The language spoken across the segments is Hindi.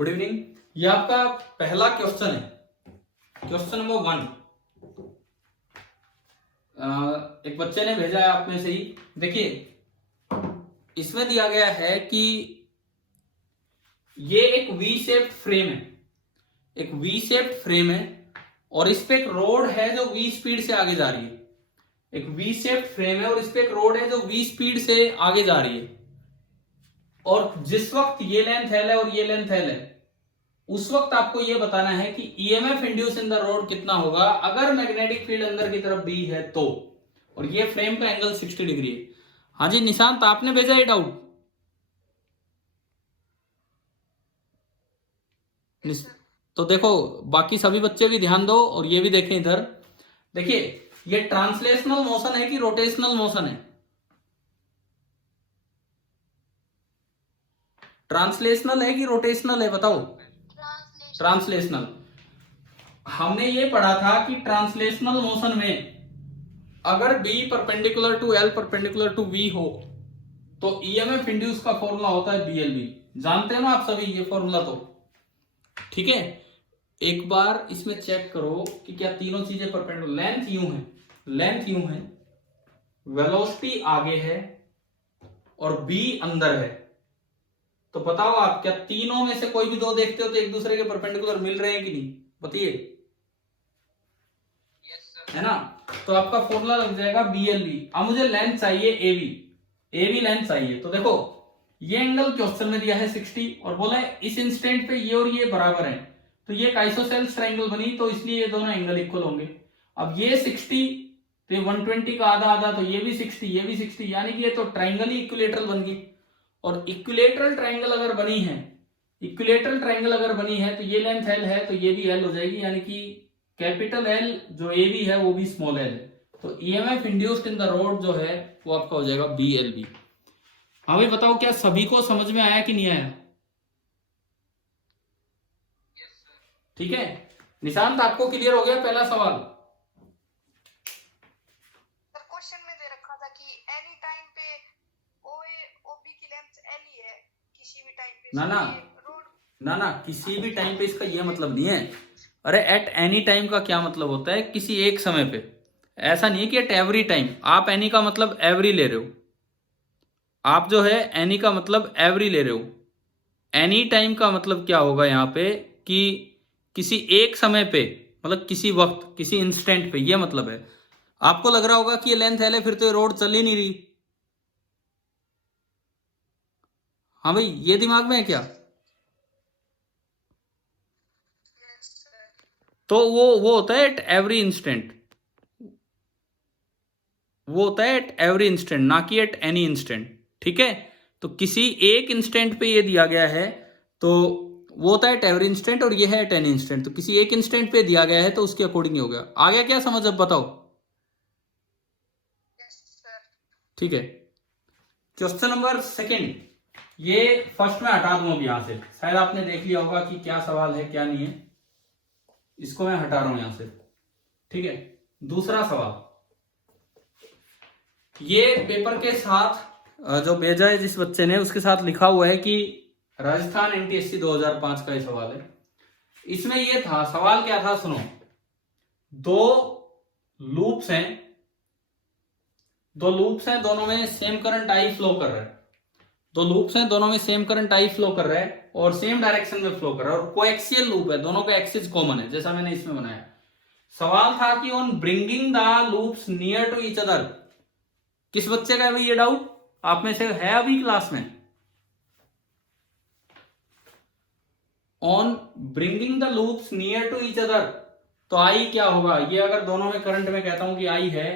Good evening. ये आपका पहला क्वेश्चन है, क्वेश्चन नंबर 1। एक बच्चे ने भेजा है आप में से ही। देखिए, इसमें दिया गया है कि ये एक वी शेप्ड फ्रेम है, एक वी शेप्ड फ्रेम है और इस पे एक रोड है जो वी स्पीड से आगे जा रही है। एक वी शेप्ड फ्रेम है और इस पे एक रोड है जो वी स्पीड से आगे जा रही है। और जिस वक्त ये लेंथ एल है और ये लेंथ एल है, उस वक्त आपको ये बताना है कि EMF induce in the road कितना होगा अगर मैग्नेटिक फील्ड अंदर की तरफ बी है तो। और ये फ्रेम का एंगल 60 डिग्री है। हाँ जी निशांत, आपने भेजा ये डाउट। तो देखो, बाकी सभी बच्चे भी ध्यान दो और ये भी देखें इधर। देखिए, ये ट्रांसलेशनल मोशन है कि रोटेशनल मोशन है? ट्रांसलेशनल है कि रोटेशनल है, बताओ। ट्रांसलेशनल। हमने ये पढ़ा था कि ट्रांसलेशनल मोशन में अगर B perpendicular to L perpendicular to V हो तो ईएमएफ इंड्यूस का फॉर्मूला होता है BLV। जानते हैं ना आप सभी ये फॉर्मूला? तो ठीक है, एक बार इसमें चेक करो कि क्या तीनों चीजें परपेंडिकुलर। लेंथ यूं है, लेंथ यूं है, वेलोसिटी आगे है और B अंदर है। तो बताओ आप, क्या तीनों में से कोई भी दो देखते हो तो एक दूसरे के परपेंडिकुलर मिल रहे हैं कि नहीं? बताइए। है ना? तो आपका फॉर्मूला लग जाएगा BLV। अब मुझे लेंथ चाहिए AB, AB लेंथ चाहिए। तो देखो, ये एंगल क्वेश्चन में दिया है 60 और बोला है इस इंस्टेंट पे ये और ये बराबर है, तो ये एक आइसोसेल्स ट्रायंगल बनी, तो इसलिए ये दोनों एंगल इक्वल होंगे। अब ये 60 तो 120 का आधा आधा, तो ये भी 60 ये भी 60, यानी कि ये तो ट्रायंगल ही इक्विलेटरल बन गई। और इक्विलेटरल ट्रायंगल अगर बनी है, इक्विलेटरल ट्रायंगल अगर बनी है तो ये लेंथ L है तो ये भी L हो जाएगी, यानी कि कैपिटल L जो AB है वो भी स्मॉल l है। तो EMF induced in the road जो है वो आपका हो जाएगा BLV। हाँ भाई बताओ, क्या सभी को समझ में आया कि नहीं आया? ठीक है निशांत, आपको क्लियर हो गया पहला सवाल? सर क्वेश्चन में दे रखा था कि एनी टाइम पे OA OB की लेंथ L ही है, किसी भी टाइम पे। ना ना ना ना, किसी भी टाइम पे इसका ये मतलब नहीं है। अरे एट एनी टाइम का क्या मतलब होता है? किसी एक समय पे। ऐसा नहीं है कि एट एवरी टाइम। आप एनी का मतलब एवरी ले रहे हो, आप जो है एनी का मतलब एवरी ले रहे हो। एनी टाइम का मतलब क्या होगा यहाँ पे कि किसी एक समय पे, मतलब किसी वक्त, किसी इंस्टेंट पे, ये मतलब है। आपको लग रहा होगा कि ये लेंथ एल है फिर तो ये रोड चल ही नहीं रही। हाँ भाई, ये दिमाग में है क्या? तो वो होता है एट एवरी इंस्टेंट, वो होता है एट एवरी इंस्टेंट, ना कि एट एनी इंस्टेंट। ठीक है, तो किसी एक इंस्टेंट पे ये दिया गया है तो वो होता है एट एवरी इंस्टेंट और ये है एट एनी इंस्टेंट। तो किसी एक इंस्टेंट पे दिया गया है तो उसके अकॉर्डिंग हो गया। आ गया क्या समझ? अब बताओ। ठीक है, क्वेश्चन नंबर 2। ये फर्स्ट में हटा दूं अब यहां से, शायद आपने देख लिया होगा कि क्या सवाल है क्या नहीं है। इसको मैं हटा रहा हूं यहां से। ठीक है, दूसरा सवाल। ये पेपर के साथ जो भेजा है जिस बच्चे ने, उसके साथ लिखा हुआ है कि राजस्थान NTSC 2005 का ये सवाल है। इसमें ये था, सवाल क्या था सुनो। दो लूप्स हैं, दो लूप्स हैं, दोनों में सेम करंट आई फ्लो कर रहा है। दो लूप्स हैं, दोनों में सेम करंट आई फ्लो कर रहा है और सेम डायरेक्शन में फ्लो कर रहा है और कोएक्सियल लूप है, दोनों का एक्सिस कॉमन है, जैसा मैंने इसमें बनाया। सवाल था कि on bringing the loops near to each other. किस बच्चे का है भाई ये डाउट? आप में से है अभी क्लास में? On bringing the loops near to each other, तो आई क्या होगा? ये अगर दोनों में करंट में कहता हूं कि आई है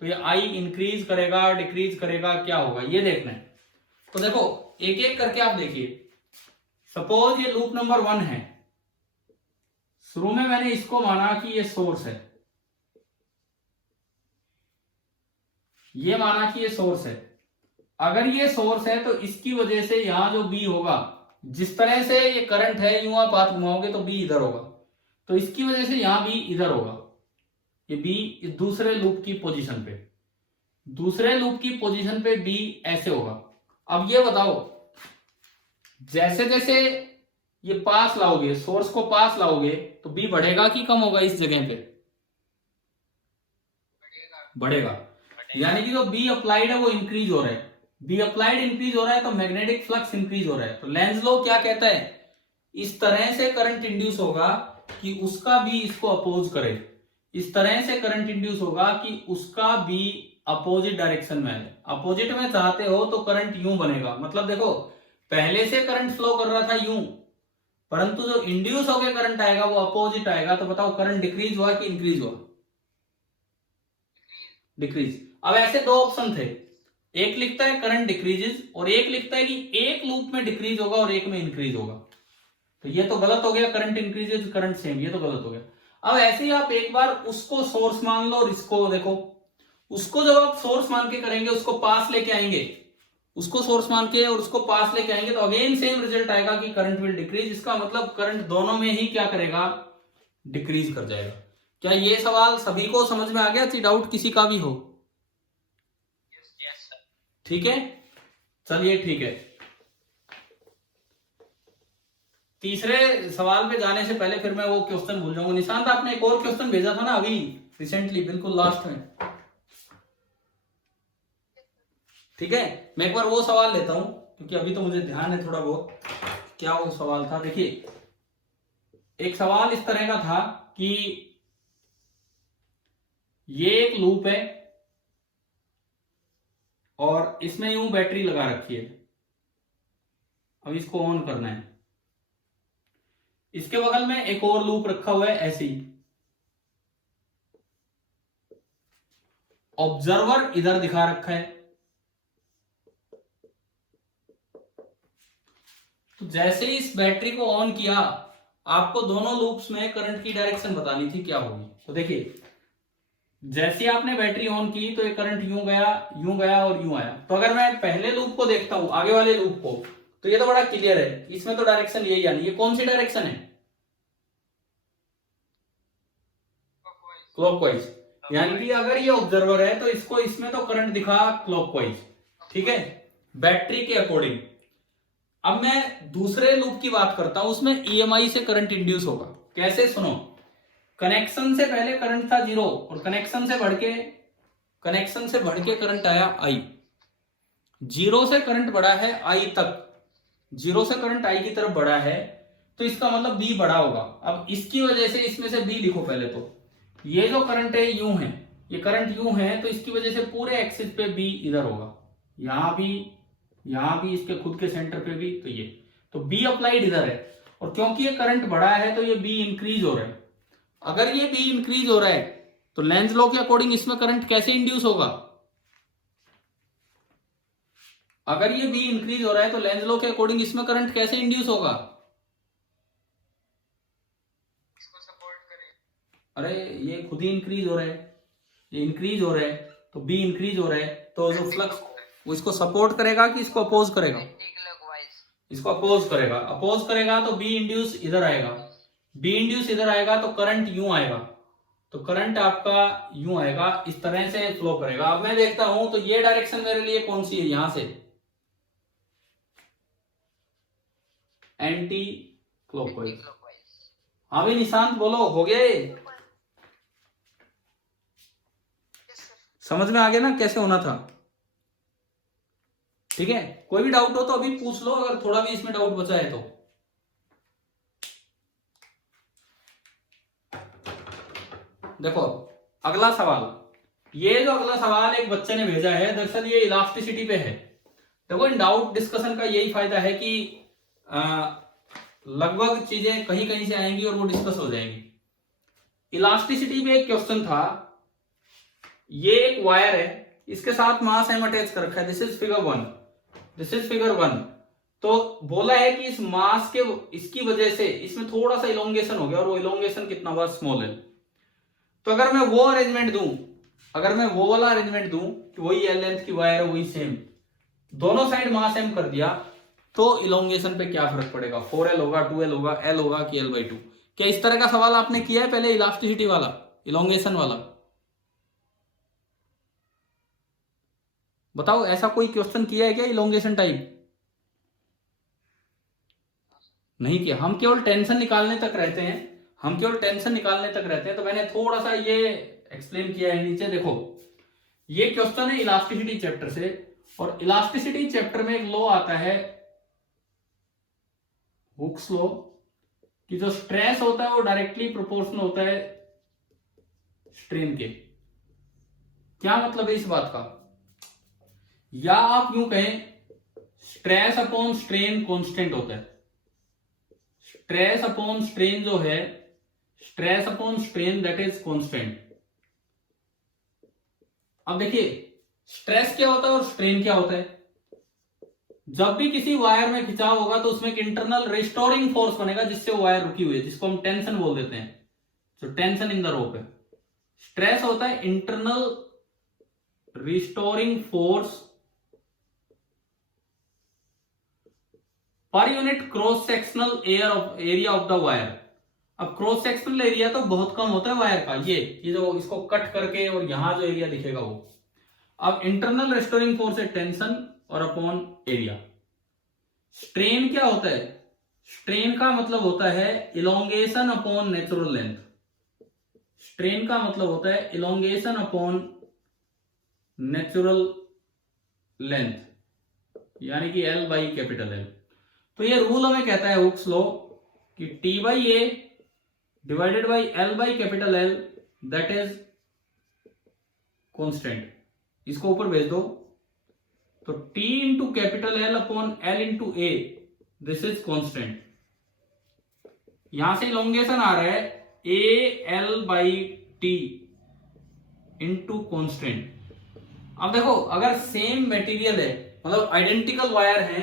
तो ये आई इंक्रीज करेगा डिक्रीज करेगा, क्या होगा ये देखना है। तो देखो, एक एक करके आप देखिए। सपोज ये लूप नंबर 1 है, शुरू में मैंने इसको माना कि ये सोर्स है, ये माना कि ये सोर्स है। अगर ये सोर्स है तो इसकी वजह से यहां जो बी होगा, जिस तरह से ये करंट है यूं आप हाथ घुमाओगे तो बी इधर होगा, तो इसकी वजह से यहां बी इधर होगा। ये बी इस दूसरे लूप की पोजीशन पे, दूसरे लूप की पोजीशन पे बी ऐसे होगा। अब ये बताओ, जैसे जैसे ये पास लाओगे, सोर्स को पास लाओगे, तो बी बढ़ेगा कि कम होगा इस जगह पे? बढ़ेगा। यानी कि जो बी अप्लाइड है वो इंक्रीज हो रहा है। बी अप्लाइड इंक्रीज हो रहा है तो मैग्नेटिक फ्लक्स इंक्रीज हो रहा है। तो लेंज लॉ क्या कहता है? इस तरह से करंट इंड्यूस होगा कि उसका बी इसको अपोज करे। इस तरह से करंट इंड्यूस होगा कि उसका बी अपोजिट डायरेक्शन में है। अपोजिट में चाहते हो तो करंट यूं बनेगा। मतलब देखो, पहले से करंट फ्लो कर रहा था यूं, परंतु जो इंड्यूस होकर करंट आएगा वो अपोजिट आएगा। तो बताओ करंट डिक्रीज हुआ कि इंक्रीज हुआ? डिक्रीज। अब ऐसे दो ऑप्शन थे, एक लिखता है करंट डिक्रीजेस और एक लिखता है कि एक लूप में डिक्रीज होगा और एक में इंक्रीज होगा। तो ये तो गलत हो गया, करंट इंक्रीजेस करंट सेम, ये तो गलत हो गया। अब ऐसे ही आप एक बार उसको सोर्स मान लो और इसको देखो। उसको जब आप सोर्स मान के करेंगे, उसको पास लेके आएंगे, उसको सोर्स मान के और उसको पास लेके आएंगे, तो अगेन सेम रिजल्ट आएगा कि करंट विल डिक्रीज। इसका मतलब करंट दोनों में ही क्या करेगा? डिक्रीज कर जाएगा। क्या ये सवाल सभी को समझ में आ गया? डाउट किसी का भी हो? ठीक है, चलिए ठीक है। तीसरे सवाल पे जाने से पहले फिर मैं वो क्वेश्चन भूल जाऊंगा। निशांत, आपने एक और क्वेश्चन भेजा था ना अभी रिसेंटली, बिल्कुल लास्ट में। ठीक है, मैं एक बार वो सवाल लेता हूं क्योंकि अभी तो मुझे ध्यान है थोड़ा बहुत। क्या वो सवाल था? देखिए, एक सवाल इस तरह का था कि ये एक लूप है और इसमें यूं बैटरी लगा रखी है। अब इसको ऑन करना है। इसके बगल में एक और लूप रखा हुआ है ऐसे ही। ऑब्जर्वर इधर दिखा रखा है। तो जैसे ही इस बैटरी को ऑन किया, आपको दोनों लूप्स में करंट की डायरेक्शन बतानी थी क्या होगी। तो देखिए, जैसे आपने बैटरी ऑन की तो ये करंट यूं गया और यूं आया। तो अगर मैं पहले लूप को देखता हूं, आगे वाले लूप को, तो ये तो बड़ा क्लियर है, इसमें तो डायरेक्शन यही आनी। ये कौन सी डायरेक्शन है? क्लॉकवाइज। यानी कि अगर ये ऑब्जर्वर है तो इसको इसमें तो करंट दिखा क्लॉकवाइज। ठीक है, बैटरी के अकॉर्डिंग। अब मैं दूसरे लूप की बात करता हूं, उसमें ईएमआई से करंट इंड्यूस होगा। कैसे? सुनो, कनेक्शन से पहले करंट था 0 और कनेक्शन से बढ़ के करंट आया आई। 0 से करंट बढ़ा है आई तक, 0 से करंट आई की तरफ बढ़ा है, तो इसका मतलब बी बढ़ा होगा। अब इसकी वजह से इसमें से बी लिखो पहले। तो ये जो करंट है यूं है, ये करंट यूं है, तो इसकी वजह से पूरे एक्सिस पे बी इधर होगा, यहां भी इसके खुद के सेंटर पे भी। तो ये तो बी अप्लाइड इधर है, और क्योंकि ये करंट बढ़ा है तो ये बी इंक्रीज हो रहा है। अगर ये बी इंक्रीज हो रहा है तो लेंज लॉ के अकॉर्डिंग इसमें करंट कैसे इंड्यूस होगा? अगर ये बी इंक्रीज हो रहा है तो लेंज लॉ के अकॉर्डिंग इसमें करंट कैसे इंड्यूस होगा? अरे ये खुद ही इंक्रीज हो रहा है, ये इंक्रीज हो रहा है, तो बी इंक्रीज हो रहा है, तो जो फ्लक्स वो इसको सपोर्ट करेगा कि इसको अपोज करेगा? इसको अपोज करेगा। अपोज करेगा तो बी इंड्यूस इधर आएगा, बी इंड्यूस इधर आएगा तो करंट यूं आएगा। तो करंट आपका यूं आएगा, इस तरह से फ्लो करेगा। अब मैं देखता हूं तो ये डायरेक्शन मेरे लिए कौन सी है? यहां से एंटी क्लॉकवाइज। हाँ भी निशांत बोलो, हो गया ये? समझ में आ गया ना कैसे होना था? ठीक है, कोई भी डाउट हो तो अभी पूछ लो, अगर थोड़ा भी इसमें डाउट बचा है तो। देखो अगला सवाल, ये जो अगला सवाल एक बच्चे ने भेजा है, दरअसल ये इलास्टिसिटी पे है। देखो, इन डाउट डिस्कशन का यही फायदा है कि लगभग चीजें कहीं कहीं से आएंगी और वो डिस्कस हो जाएंगी। इलास्टिसिटी पे एक क्वेश्चन था, ये एक वायर है, इसके साथ मास एम अटैच कर रखा है। This is figure 1, this is figure 1। तो बोला है कि इस मास के इसकी वजह से इसमें थोड़ा सा इलोंगेशन हो गया, और वो इलोंगेशन कितना हुआ? स्मॉल है। तो अगर मैं वो अरेंजमेंट दूं, अगर मैं वो वाला अरेंजमेंट दूं कि वही एल लेंथ की वायर है, वही सेम, दोनों साइड मास एम कर दिया, तो इलोंगेशन पे क्या फर्क पड़ेगा? 4L होगा, 2L होगा, L होगा कि L/2? क्या इस तरह का सवाल आपने किया है पहले, इलास्टिसिटी वाला, इलोंगेशन वाला? बताओ, ऐसा कोई क्वेश्चन किया है क्या इलोंगेशन टाइप? नहीं किया, हम केवल टेंशन निकालने तक रहते हैं, हम केवल टेंशन निकालने तक रहते हैं। तो मैंने थोड़ा सा ये एक्सप्लेन किया है नीचे। देखो ये क्वेश्चन है इलास्टिसिटी चैप्टर से, और इलास्टिसिटी चैप्टर में एक लॉ आता है हुक्स लॉ, कि जो स्ट्रेस होता है वो डायरेक्टली प्रोपोर्शनल होता है स्ट्रेन के। क्या मतलब है इस बात का, या आप यूं कहें स्ट्रेस अपॉन स्ट्रेन कांस्टेंट होता है। स्ट्रेस अपॉन स्ट्रेन जो है, stress upon strain that is constant. अब देखिए स्ट्रेस क्या होता है और स्ट्रेन क्या होता है। जब भी किसी वायर में खिंचाव होगा तो उसमें एक इंटरनल रिस्टोरिंग फोर्स बनेगा जिससे वो वायर रुकी हुई है, जिसको हम टेंशन बोल देते हैं, जो टेंशन इन द रोप है। स्ट्रेस होता है internal restoring force per unit cross sectional area of the wire. अब क्रॉस सेक्शनल एरिया तो बहुत कम होता है वायर का, ये जो इसको कट करके और यहां जो एरिया दिखेगा वो। अब इंटरनल रिस्टोरिंग फोर्स है टेंशन और अपॉन एरिया। स्ट्रेन क्या होता है, स्ट्रेन का मतलब होता है elongation upon natural length. Strain का मतलब होता है इलोंगेशन अपॉन नेचुरल लेंथ, यानी कि L बाई कैपिटल L। तो ये रूल हमें कहता है हुक्स लॉ कि T by A divided by L by capital L that is constant. इसको ऊपर भेज दो तो T into capital L upon L into A, this is constant. यहां से इलोंगेशन आ रहा है AL by T into constant. अब देखो अगर सेम मटेरियल है, मतलब आइडेंटिकल वायर है,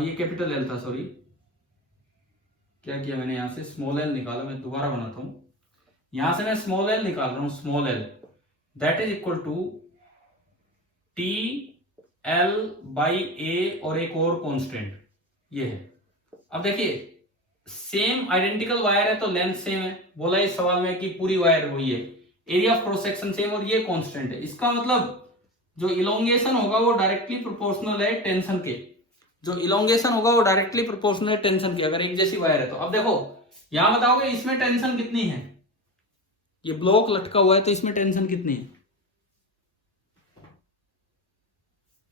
ये कैपिटल L था, सॉरी क्या किया मैंने, यहां से स्मॉल l निकाला, मैं दोबारा बनाता हूं। यहां से मैं स्मॉल l निकाल रहा हूं, small l that is equal to T L by A और एक और कांस्टेंट ये है। अब देखिए सेम आइडेंटिकल वायर है तो लेंथ सेम है, बोला इस सवाल में कि पूरी वायर वही है, area of cross section same और ये कांस्टेंट है। इसका मतलब जो इलोंगेशन होगा वो डायरेक्टली प्रोपोर्शनल है टेंशन के, जो इलोंगेशन होगा वो डायरेक्टली प्रोपोर्शनल है टेंशन के, अगर एक जैसी वायर है तो। अब देखो यहां बताओगे इसमें टेंशन कितनी है, ये ब्लॉक लटका हुआ है तो इसमें टेंशन कितनी है,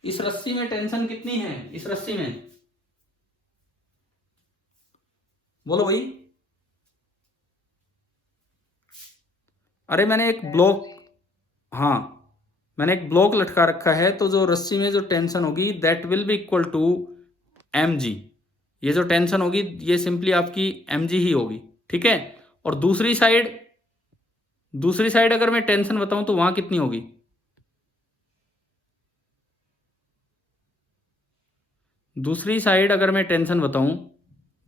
इस रस्सी में टेंशन कितनी है, इस रस्सी में बोलो भाई। अरे मैंने एक ब्लॉक, हाँ मैंने एक ब्लॉक लटका रखा है, तो जो रस्सी में जो टेंशन होगी that will be equal to mg। ये जो टेंशन होगी ये सिंपली आपकी mg ही होगी, ठीक है। और दूसरी साइड अगर मैं टेंशन बताऊं तो वहां कितनी होगी, दूसरी साइड अगर मैं टेंशन बताऊं,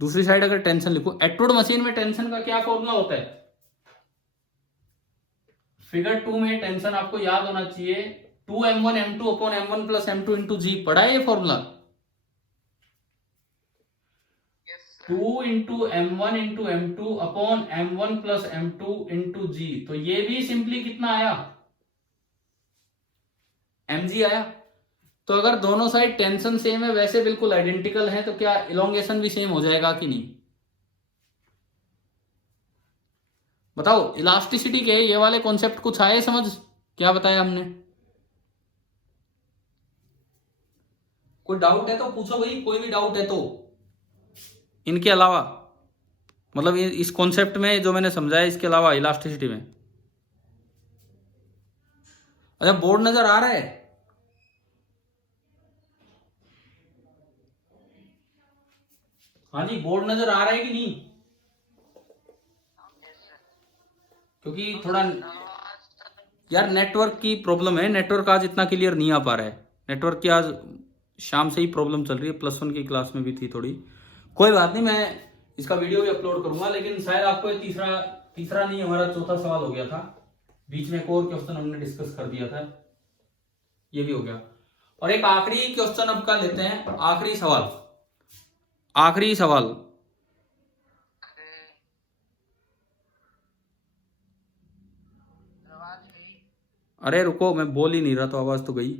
दूसरी साइड अगर टेंशन लिखूं, एक्ट्रूड मशीन में टेंशन का क्या फॉर्मूला होता है, फिगर 2 में टेंशन आपको याद होना चाहिए 2m1 m2 upon m1 plus m2 into जी, पढ़ा है ये formula. 2 into m1 into m2 upon m1 plus m2 into G, तो ये भी सिंपली कितना आया, mg आया। तो अगर दोनों साइड टेंशन सेम है, वैसे बिल्कुल आइडेंटिकल है, तो क्या इलोंगेशन भी सेम हो जाएगा कि नहीं, बताओ। इलास्टिसिटी के ये वाले कॉन्सेप्ट कुछ आए समझ, क्या बताया हमने, कोई डाउट है तो पूछो भाई, कोई भी डाउट है तो। इनके अलावा मतलब इस कॉन्सेप्ट में जो मैंने समझाया इसके अलावा इलास्टिसिटी में। अच्छा बोर्ड नजर आ रहा है, हाँ जी बोर्ड नजर आ रहा है कि नहीं, क्योंकि थोड़ा यार नेटवर्क की प्रॉब्लम है, नेटवर्क आज इतना क्लियर नहीं आ पा रहा है, नेटवर्क की आज शाम से ही प्रॉब्लम चल रही है, +1 की क्लास में भी थी थोड़ी। कोई बात नहीं, मैं इसका वीडियो भी अपलोड करूंगा, लेकिन शायद आपको ये तीसरा नहीं हमारा चौथा सवाल हो गया था, बीच में एक और क्वेश्चन हमने डिस्कस कर दिया था, ये भी हो गया। और एक आखिरी क्वेश्चन अब का लेते हैं, आखिरी सवाल। अरे रुको, मैं बोल ही नहीं रहा तो आवाज तो गई।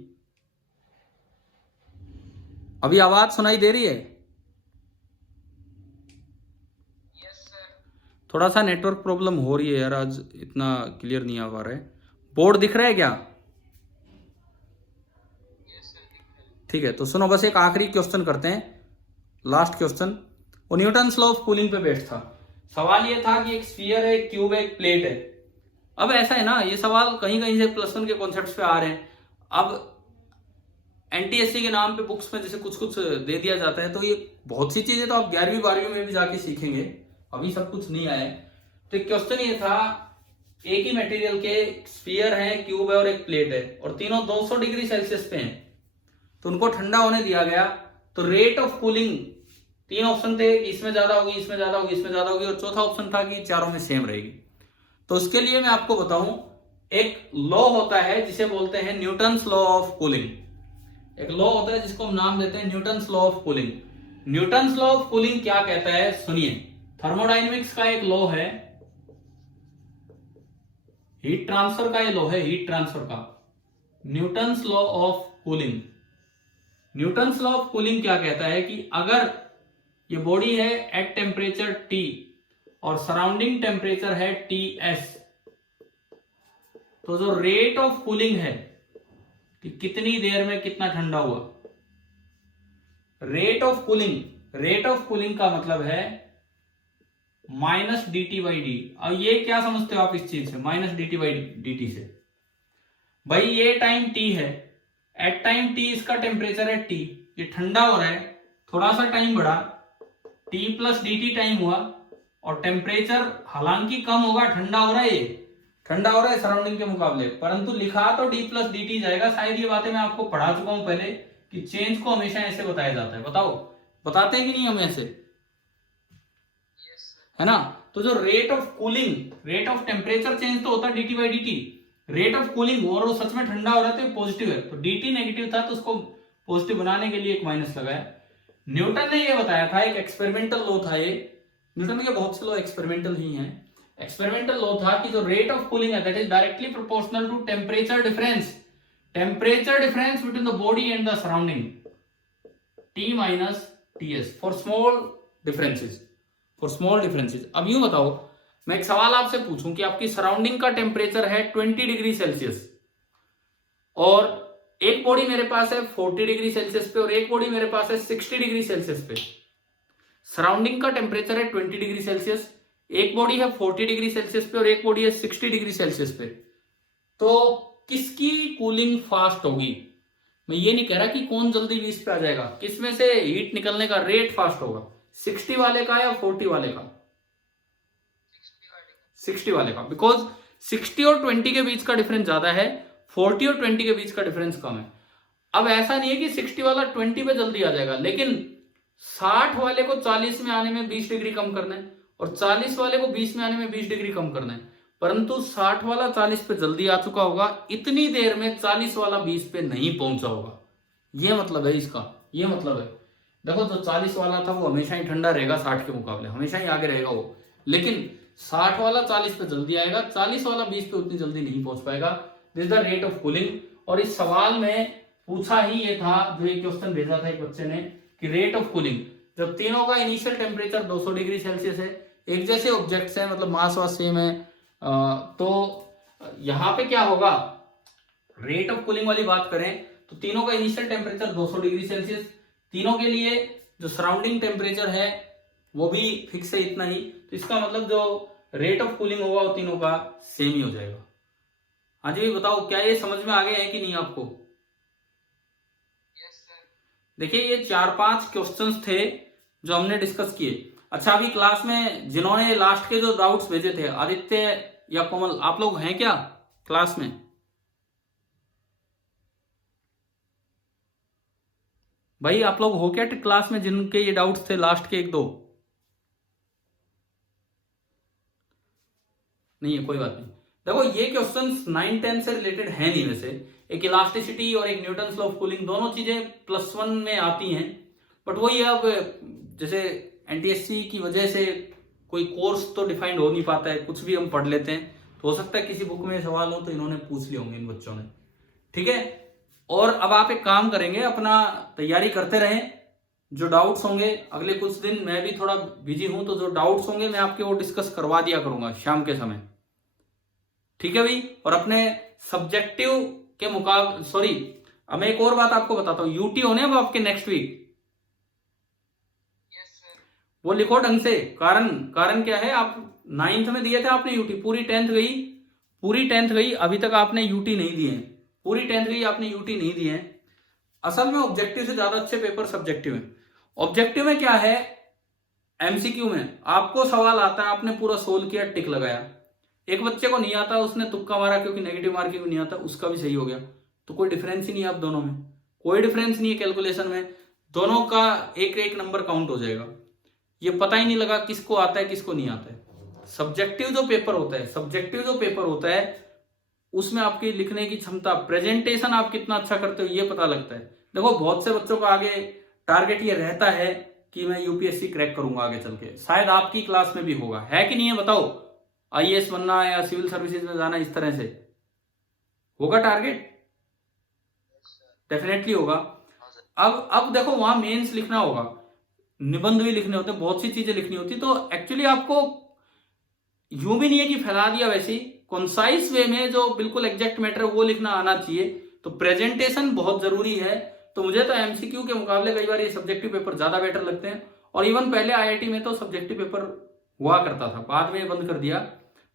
अभी आवाज सुनाई दे रही है, थोड़ा सा नेटवर्क प्रॉब्लम हो रही है यार, आज इतना क्लियर नहीं आ पा रहा है। बोर्ड दिख रहा है क्या? ठीक है, तो सुनो, बस एक आखिरी क्वेश्चन करते हैं, लास्ट क्वेश्चन। वो न्यूटन्स लॉ ऑफ कूलिंग पे बेस्ड था। सवाल ये था कि एक स्फीयर है, एक क्यूब है, एक प्लेट है। अब ऐसा है ना, ये सवाल कहीं कहीं से +1 के कॉन्सेप्ट्स पे आ रहे हैं। अब एनटीएससी के नाम पे बुक्स में जैसे कुछ कुछ दे दिया जाता है, तो ये बहुत सी चीजें तो आप 11वीं 12वीं में भी जाके सीखेंगे, अभी सब कुछ नहीं आया है। तो क्वेश्चन ये था, एक ही मटेरियल के स्फीयर है, क्यूब है और एक प्लेट है, और तीनों 200 डिग्री सेल्सियस पे हैं, तो उनको ठंडा होने दिया गया। तो रेट ऑफ कूलिंग, 3 ऑप्शन थे, इसमें ज्यादा होगी, इसमें ज्यादा होगी, इसमें ज्यादा होगी, और चौथा ऑप्शन था कि चारों में सेम रहेगी। तो उसके लिए मैं आपको बताऊं, एक लॉ होता है जिसे बोलते हैं न्यूटन्स लॉ ऑफ कूलिंग। एक लॉ होता है जिसको हम नाम देते हैं Newton's law of cooling. Newton's law of cooling क्या कहता है, सुनिए। थर्मोडायनेमिक्स का एक लॉ है, हीट ट्रांसफर का ये लॉ है, हीट ट्रांसफर का, Newton's law of cooling. Newton's law of cooling क्या कहता है कि अगर ये बॉडी है एट टेम्परेचर T और सराउंडिंग टेम्परेचर है Ts, तो जो रेट ऑफ कूलिंग है कि कितनी देर में कितना ठंडा हुआ, रेट ऑफ कूलिंग का मतलब है -dT/d। अब ये क्या समझते हो आप इस चीज से, -dT/dt से? भाई ये टाइम T है, एट टाइम T इसका टेम्परेचर है T, ये ठंडा हो रहा है, थोड़ा सा टाइम बढ़ा, T+dt टाइम हुआ, और टेम्परेचर हालांकि कम होगा, ठंडा हो रहा है, ये ठंडा हो रहा है सराउंडिंग के मुकाबले, परंतु लिखा तो T+dt जाएगा। शायद ये बातें मैं आपको पढ़ा चुका हूं पहले कि चेंज को हमेशा ऐसे बताया जाता है। बताओ, बताते हैं कि नहीं हम ऐसे? है ना? तो जो rate of cooling, rate of temperature change तो होता है dt/dt, रेट ऑफ कूलिंग, और वो सच में ठंडा हो रहा है तो पॉजिटिव है, तो dt नेगेटिव था तो उसको पॉजिटिव बनाने के लिए एक माइनस लगाया। न्यूटन ने ये बताया था, एक एक्सपेरिमेंटल लॉ था ये, न्यूटन के बहुत से लॉ एक्सपेरिमेंटल ही हैं। एक्सपेरिमेंटल लॉ था कि जो रेट ऑफ कूलिंग है that is directly proportional to temperature difference between the body and the surrounding, T - Ts for small differences, अब यूं बताओ, मैं एक सवाल आपसे पूछूं कि आपकी सराउंडिंग का टेम्परेचर है 20 डिग्री सेल्सियस, और एक बॉडी मेरे पास है 40 डिग्री सेल्सियस पे, और एक बॉडी मेरे पास है 60 डिग्री सेल्सियस पे। सराउंडिंग का टेम्परेचर है 20 डिग्री सेल्सियस, एक बॉडी है 40 डिग्री सेल्सियस पे और एक बॉडी है 60 डिग्री सेल्सियस पे, तो किसकी कूलिंग फास्ट होगी? मैं ये नहीं कह रहा कि कौन जल्दी 20 पे आ जाएगा, किसमें से हीट निकलने का रेट फास्ट होगा, 60 वाले का या 40 वाले का? 60 वाले का, बिकॉज 60 और 20 के बीच का डिफरेंस ज्यादा है, 40 और 20 के बीच का डिफरेंस कम है। अब ऐसा नहीं है कि 60 वाला 20 पे जल्दी आ जाएगा, लेकिन 60 वाले को 40 में आने में 20 डिग्री कम करना है, और 40 वाले को 20 में आने में 20 डिग्री कम करना है, परंतु 60 वाला 40 पे जल्दी आ चुका होगा, इतनी देर में 40 वाला 20 पे नहीं पहुंचा होगा। ये मतलब है इसका, ये मतलब है। देखो, जो 40 वाला था वो हमेशा ही ठंडा रहेगा 60 के मुकाबले, हमेशा ही आगे रहेगा वो, लेकिन 60 वाला 40 पे जल्दी आएगा, 40 वाला 20 पे उतनी जल्दी नहीं पहुंच पाएगा। This the rate of cooling. और इस सवाल में पूछा ही ये था, जो एक क्वेश्चन भेजा था एक बच्चे ने, कि रेट ऑफ कूलिंग, जब तीनों का इनिशियल टेम्परेचर 200 डिग्री सेल्सियस है, एक जैसे ऑब्जेक्ट्स हैं, मतलब मास वास सेम है, तो यहां पे क्या होगा, रेट ऑफ कूलिंग वाली बात करें तो तीनों का इनिशियल टेम्परेचर 200 डिग्री सेल्सियस, तीनों के लिए जो सराउंडिंग टेम्परेचर है वो भी फिक्स है इतना ही, तो इसका मतलब जो रेट ऑफ कूलिंग होगा वो तीनों का सेम ही हो जाएगा। हाँ जी, बताओ, क्या ये समझ में आ गया है कि नहीं आपको? देखिए, ये 4-5 क्वेश्चंस थे जो हमने डिस्कस किए। अच्छा, अभी क्लास में जिन्होंने लास्ट के जो डाउट्स भेजे थे, आदित्य या कोमल, आप लोग हैं क्या क्लास में? भाई आप लोग हो क्या क्लास में जिनके ये डाउट्स थे लास्ट के 1-2? नहीं है, कोई बात नहीं। देखो, ये क्वेश्चंस 9-10 से रिलेटेड है नहीं वैसे, एक इलास्टिसिटी और एक न्यूटन्स लॉ ऑफ कूलिंग, दोनों चीजें +1 में आती हैं, बट वही है, अब जैसे एनटीएससी की वजह से कोई कोर्स तो डिफाइंड हो नहीं पाता है, कुछ भी हम पढ़ लेते हैं, तो हो सकता है किसी बुक में सवाल हो तो इन्होंने पूछ लिए होंगे इन बच्चों ने, ठीक है। और अब आप एक काम करेंगे, अपना तैयारी करते रहें, जो डाउट्स होंगे अगले कुछ दिन, मैं भी थोड़ा बिजी हूं, तो जो डाउट्स होंगे मैं आपके वो डिस्कस करवा दिया करूंगा शाम के समय, ठीक है भाई। और अपने सब्जेक्टिव के मुकाबले, सॉरी, अब मैं एक और बात आपको बताता हूं, यूटी होने अब आपके नेक्स्ट वीक, वो लिखो ढंग से। कारण क्या है, आप 9th में दिए थे आपने यूटी, पूरी 10th गई, अभी तक आपने यूटी नहीं दिए हैं, पूरी 10th गई आपने यूटी नहीं दिए हैं। असल में ऑब्जेक्टिव से ज्यादा अच्छे पेपर सब्जेक्टिव है। ऑब्जेक्टिव में क्या है, एमसीक्यू में आपको सवाल आता है, आपने पूरा सोल्व किया, टिक लगाया। एक बच्चे को नहीं आता, उसने तुक्का मारा क्योंकि नेगेटिव मार्किंग नहीं आता, उसका भी सही हो गया, तो कोई डिफरेंस ही नहीं है आप दोनों में, कोई डिफरेंस नहीं है कैलकुलेशन में, दोनों का एक एक नंबर काउंट हो जाएगा। ये पता ही नहीं लगा किसको आता है किसको नहीं आता है। सब्जेक्टिव जो पेपर होता है उसमें आपकी लिखने की क्षमता, प्रेजेंटेशन आप कितना अच्छा करते हो ये पता लगता है। देखो बहुत से बच्चों का आगे टारगेट ये रहता है कि मैं यूपीएससी क्रैक करूंगा आगे चल के, शायद आपकी क्लास में भी होगा, है कि नहीं है बताओ, आईएएस बनना या सिविल सर्विसेज में जाना, इस तरह से होगा टारगेट, डेफिनेटली होगा। अब देखो वहां मेंस लिखना होगा, निबंध भी लिखने होते हैं, बहुत सी चीजें लिखनी होती, तो एक्चुअली आपको यूं भी नहीं है कि फैला दिया, वैसे कंसाइज वे में जो बिल्कुल एग्जैक्ट मैटर है वो लिखना आना चाहिए। तो प्रेजेंटेशन बहुत जरूरी है। तो मुझे तो एमसीक्यू के मुकाबले कई बार ये सब्जेक्टिव पेपर ज्यादा बेटर लगते हैं। और इवन पहले आईआईटी में तो सब्जेक्टिव पेपर हुआ करता था, बाद में बंद कर दिया।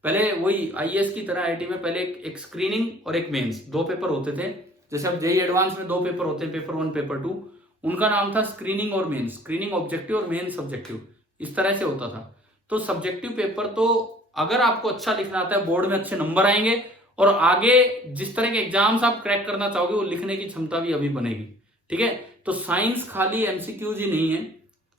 पहले वही आईएएस की तरह आईआईटी में पहले एक स्क्रीनिंग और एक मेंस, 2 पेपर होते थे। जैसे अब जेईई एडवांस में 2 पेपर होते हैं, पेपर 1 पेपर 2, उनका नाम था स्क्रीनिंग और मेंस, स्क्रीनिंग ऑब्जेक्टिव और मेन सब्जेक्टिव, इस तरह से होता था। तो सब्जेक्टिव पेपर तो अगर आपको अच्छा लिखना आता है, बोर्ड में अच्छे नंबर आएंगे, और आगे जिस तरह के एग्जाम्स आप क्रैक करना चाहोगे वो लिखने की क्षमता भी अभी बनेगी, ठीक है। तो साइंस खाली एमसीक्यूज ही नहीं है,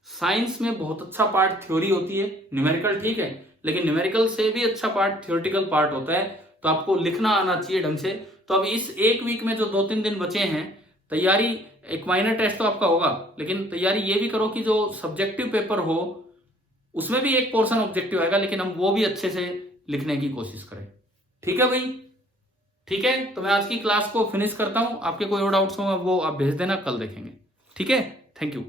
साइंस में बहुत अच्छा पार्ट थ्योरी होती है, न्यूमेरिकल ठीक है, लेकिन न्यूमेरिकल से भी अच्छा पार्ट थ्योरेटिकल पार्ट होता है। तो आपको लिखना आना चाहिए ढंग से। तो अब इस एक वीक में जो 2-3 दिन बचे हैं, तैयारी, एक माइनर टेस्ट तो आपका होगा, लेकिन तैयारी ये भी करो कि जो सब्जेक्टिव पेपर हो उसमें भी एक पोर्शन ऑब्जेक्टिव आएगा, लेकिन हम वो भी अच्छे से लिखने की कोशिश करें, ठीक है भाई। ठीक है, तो मैं आज की क्लास को फिनिश करता हूं। आपके कोई और डाउट्स हो वो आप भेज देना, कल देखेंगे, ठीक है। Thank you.